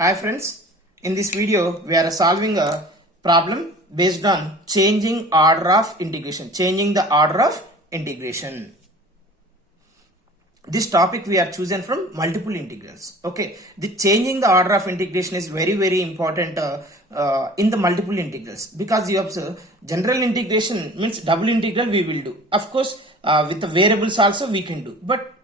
Hi friends, in this video we are solving a problem based on changing order of integration. This topic we are chosen from multiple integrals. Okay, the changing the order of integration is very important in the multiple integrals, because you observe general integration means double integral we will do. Of course, with the variables also we can do, but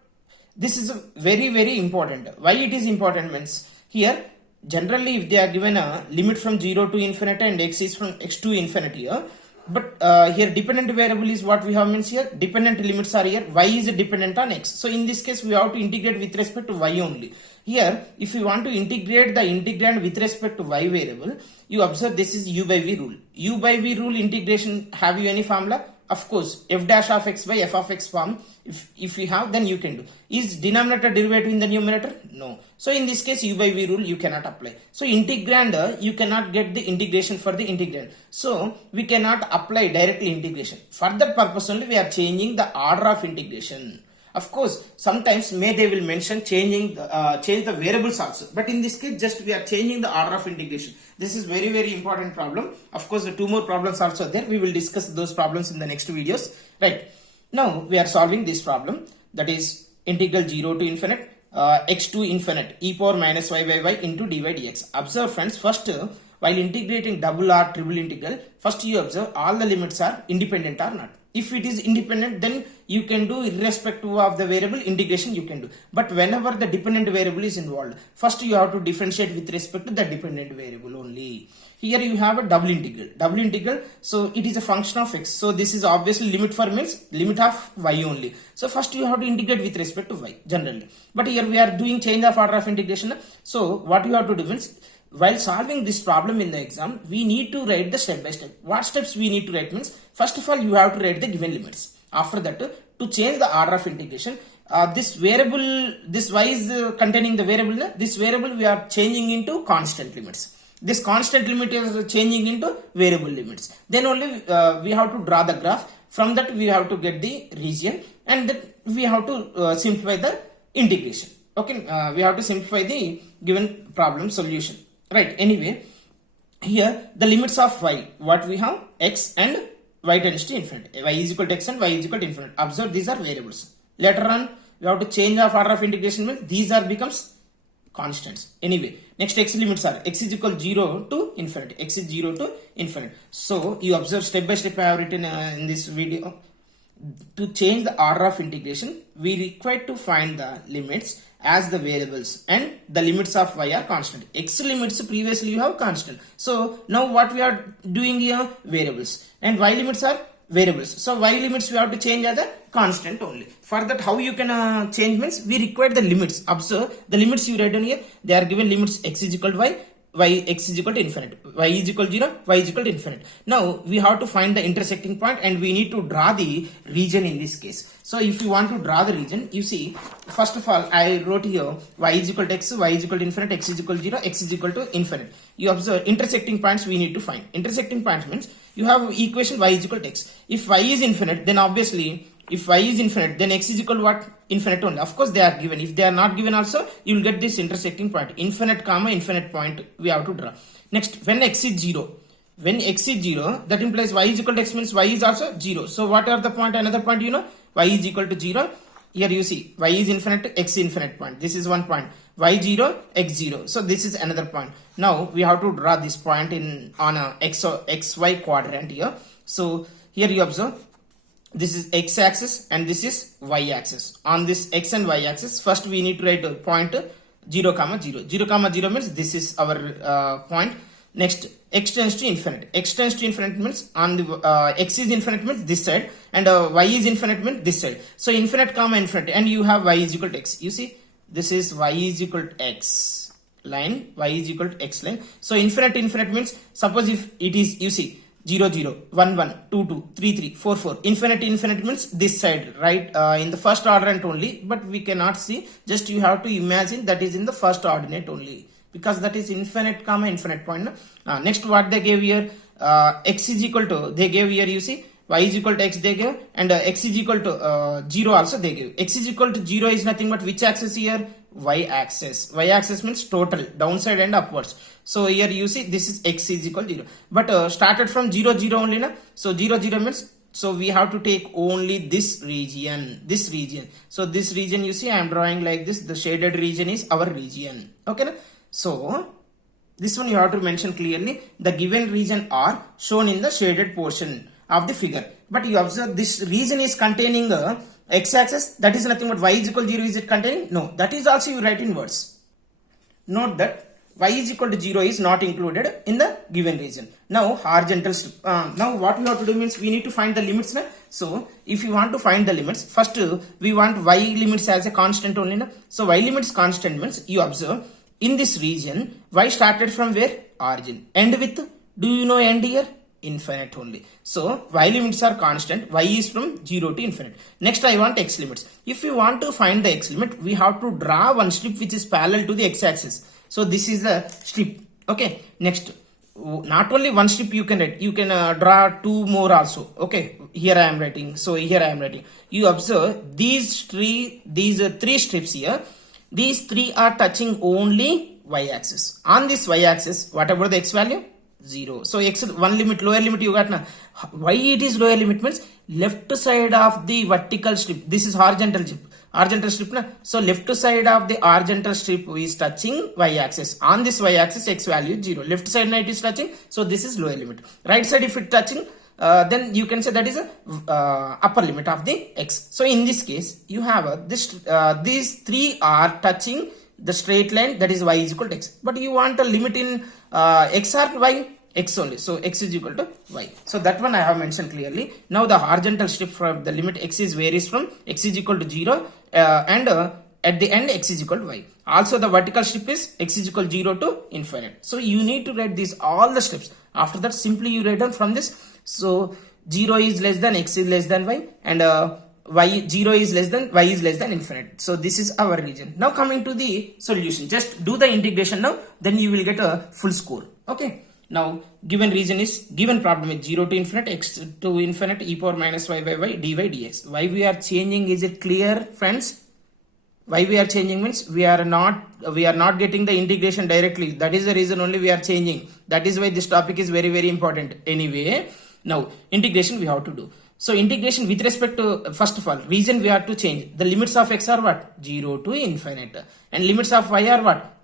this is very important. Why it is important means here generally if they are given a limit from 0 to infinity and x is from x to infinity here, but here dependent variable is what we have means here dependent limits are here, y is dependent on x. So in this case we have to integrate with respect to y only. Here if we want to integrate the integrand with respect to y variable, you observe this is u by v rule. U by v rule integration, have you any formula? Of course, f dash of x by f of x form, if we have, then you can do. Is denominator derivative in the numerator? No. So in this case u by v rule you cannot apply. So integrand, you cannot get the integration for the integrand. So we cannot apply directly integration. For that purpose only we are changing the order of integration. Of course, sometimes they will mention change the variables also, but in this case just we are changing the order of integration. This is very important problem. Of course, the two more problems also there. We will discuss those problems in the next videos. Right now we are solving this problem, that is integral 0 to infinite x to infinite e power minus y by y into dy dx. Observe friends, first while integrating double or triple integral, first you observe all the limits are independent or not. If it is independent, then you can do irrespective of the variable integration you can do. But whenever the dependent variable is involved, first you have to differentiate with respect to the dependent variable only. Here you have a double integral. So it is a function of x. So this is obviously limit for means limit of y only. So first you have to integrate with respect to y generally. But here we are doing change of order of integration. So what you have to do means, while solving this problem in the exam, we need to write the step by step. What steps we need to write means, first of all you have to write the given limits. After that, to change the order of integration, this variable, this y is containing the variable, this variable we are changing into constant limits. This constant limit is changing into variable limits. Then only we have to draw the graph. From that we have to get the region, and then we have to simplify the integration. Okay, we have to simplify the given problem solution. Right, anyway, here the limits of y, what we have, x and y tends to infinity, y is equal to x and y is equal to infinity. Observe, these are variables. Later on we have to change of order of integration means these are becomes constants. Anyway, next x limits are x is equal 0 to infinity, x is 0 to infinity. So you observe step by step I have written in this video. To change the order of integration, we require to find the limits as the variables, and the limits of y are constant. X limits previously you have constant. So now what we are doing here, variables, and y limits are variables. So y limits we have to change as a constant only. For that, how you can change means, we require the limits. Observe the limits you write down here. They are given limits x is equal to y, x is equal to infinite, y is equal to 0, y is equal to infinite. Now we have to find the intersecting point, and we need to draw the region in this case. So if you want to draw the region, you see, first of all I wrote here y is equal to x, y is equal to infinite, x is equal to 0, x is equal to infinite. You observe intersecting points we need to find. Intersecting points means you have equation y is equal to x. If y is infinite, then obviously if y is infinite, then x is equal to what? Infinite only. Of course they are given. If they are not given also, you will get this intersecting point. Infinite comma infinite point we have to draw. Next, when x is 0, that implies y is equal to x means y is also 0. So what are the point? Another point, you know, y is equal to 0. Here you see y is infinite, x infinite point. This is one point. Y 0, x 0. So this is another point. Now we have to draw this point on a xy quadrant here. So here you observe, this is x axis and this is y axis. On this x and y axis, first we need to write a point 0 comma 0. 0 comma 0 means this is our point. Next, x tends to infinite. X tends to infinite means on the x is infinite means this side, and y is infinite means this side. So infinite comma infinite, and you have y is equal to x. You see, this is y is equal to x line, y is equal to x line. So infinite means, suppose if it is, you see, 0 0 1 1 2 2 3 3 4 4, infinite means this side, right, in the first ordinate only, but we cannot see, just you have to imagine that is in the first ordinate only, because that is infinite comma infinite point. Next, what they gave here, x is equal to, they gave here, you see, y is equal to x they gave, and x is equal to 0 also they gave. X is equal to 0 is nothing but which axis here? Y axis. Y axis means total, downside and upwards. So here you see this is x is equal to 0. But started from 0, 0 only na. So 0, 0 means, so we have to take only this region. So this region you see I am drawing like this. The shaded region is our region. Okay na? So this one you have to mention clearly. The given region are shown in the shaded portion of the figure. But you observe this region is containing a x-axis, that is nothing but y is equal to 0. Is it containing? No. That is also you write in words. Note that y is equal to 0 is not included in the given region. Now horizontal strip. Now what we have to do means we need to find the limits. Na? So if you want to find the limits, first we want y limits as a constant only. Na? So y limits constant means you observe in this region y started from where? Origin. End with, do you know end here? Infinite only. So y limits are constant. Y is from 0 to infinite. Next I want x limits. If you want to find the x limit, we have to draw one strip which is parallel to the x axis. So this is the strip. Okay. Next, not only one strip you can write. You can draw two more also. Okay. Here I am writing. So here I am writing. You observe these three strips here. These three are touching only y axis. On this y axis, what about the x value? 0. So x one limit, lower limit you got na. Why it is lower limit means left side of the vertical strip. This is horizontal strip na. So left side of the horizontal strip is touching y axis. On this y axis x value 0. Left side na it is touching. So this is lower limit. Right side if it touching, then you can say that is a upper limit of the x. So in this case you have these three are touching the straight line, that is y is equal to x. But you want a limit in x or y? X only. So x is equal to y. So that one I have mentioned clearly. Now the horizontal strip from the limit x is varies from x is equal to 0 and at the end x is equal to y. Also the vertical strip is x is equal to 0 to infinite. So you need to write these all the steps. After that simply you write down from this. So 0 is less than x is less than y, and y 0 is less than y is less than infinite. So this is our region. Now coming to the solution, just do the integration now, then you will get a full score. Okay. Now given region is, given problem is 0 to infinite, x to infinite, e power minus y by y dy dx. Why we are changing? Is it clear, friends? Why we are changing means we are not getting the integration directly. That is the reason only we are changing. That is why this topic is very, very important. Anyway, now integration we have to do. So integration with respect to, first of all, region we have to change. The limits of x are what? 0 to infinite. And limits of y are what?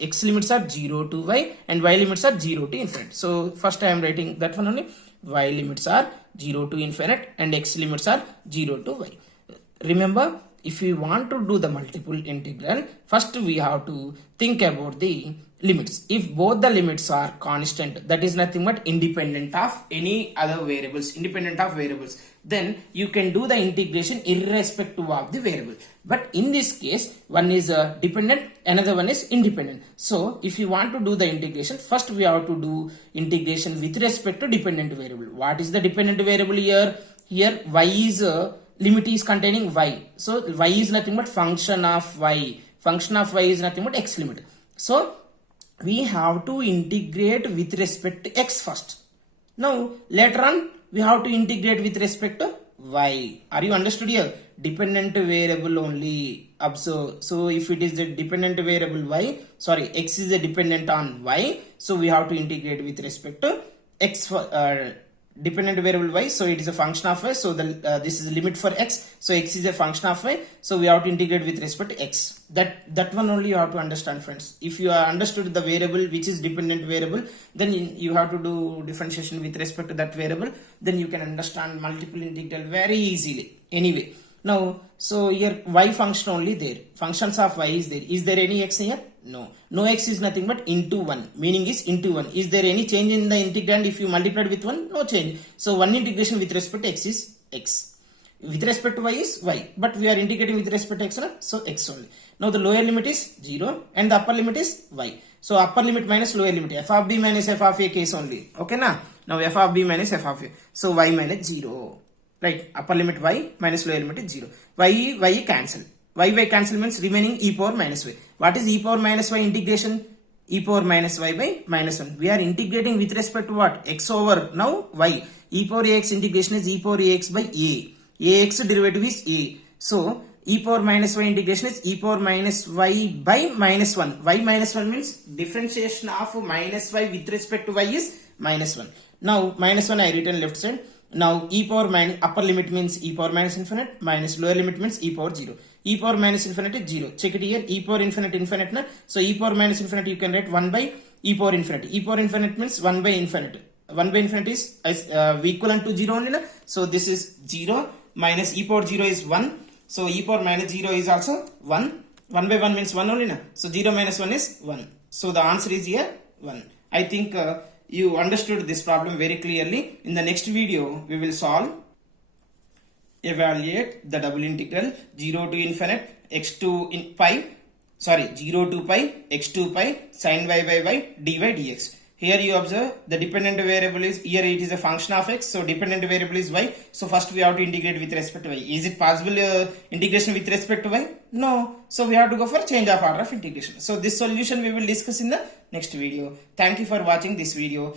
X limits are 0 to y and y limits are 0 to infinite. So first I am writing that one only. Y limits are 0 to infinite and x limits are 0 to y. Remember, if we want to do the multiple integral, first we have to think about the limits. If both the limits are constant, that is nothing but independent of any other variables, then you can do the integration irrespective of the variable. But in this case, one is dependent, another one is independent. So if you want to do the integration, first we have to do integration with respect to dependent variable. What is the dependent variable here? Here y is limit is containing y. So y is nothing but function of y. Function of y is nothing but x limit. So we have to integrate with respect to x first. Now later on we have to integrate with respect to y. Are you understood here? Dependent variable only. Observe. So if it is the dependent variable y, x is a dependent on y. So we have to integrate with respect to x dependent variable y, so it is a function of y. So this is a limit for x. So x is a function of y. So we have to integrate with respect to x. That one only you have to understand, friends. If you are understood the variable which is dependent variable, then you have to do differentiation with respect to that variable. Then you can understand multiple integral very easily. Anyway, now so here y function only there. Functions of y is there. Is there any x here? No. No x is nothing but into 1. Meaning is into 1. Is there any change in the integrand if you multiplied with 1? No change. So one integration with respect to x is x. With respect to y is y. But we are integrating with respect to x. So x only. Now the lower limit is 0 and the upper limit is y. So upper limit minus lower limit. F of b minus f of a case only. Okay na? Now f of b minus f of a. So y minus 0. Right? Upper limit y minus lower limit is 0. Y cancel. Y cancel means remaining e power minus y. What is e power minus y integration? E power minus y by minus 1. We are integrating with respect to what? X over now y. e power ax integration is e power ax by a. Ax derivative is a. So e power minus y integration is e power minus y by minus 1. Y minus 1 means differentiation of minus y with respect to y is minus 1. Now minus 1 I written left side. Now e power minus upper limit means e power minus infinite, minus lower limit means e power 0. E power minus infinite is 0. Check it here. E power infinite infinite na. So e power minus infinite you can write 1 by e power infinite. E power infinite means 1 by infinite. 1 by infinite is equivalent to 0 only na. So this is 0 minus e power 0 is 1. So e power minus 0 is also 1. 1 by 1 means 1 only na. So 0 minus 1 is 1. So the answer is here 1. I think you understood this problem very clearly. In the next video we will evaluate the double integral 0 to infinite x2 in pi, 0 to pi x2 pi sin y by y dy dx. Here you observe the dependent variable is, here it is a function of x, so dependent variable is y. So first we have to integrate with respect to y. Is it possible integration with respect to y? No. So we have to go for change of order of integration. So this solution we will discuss in the next video. Thank you for watching this video.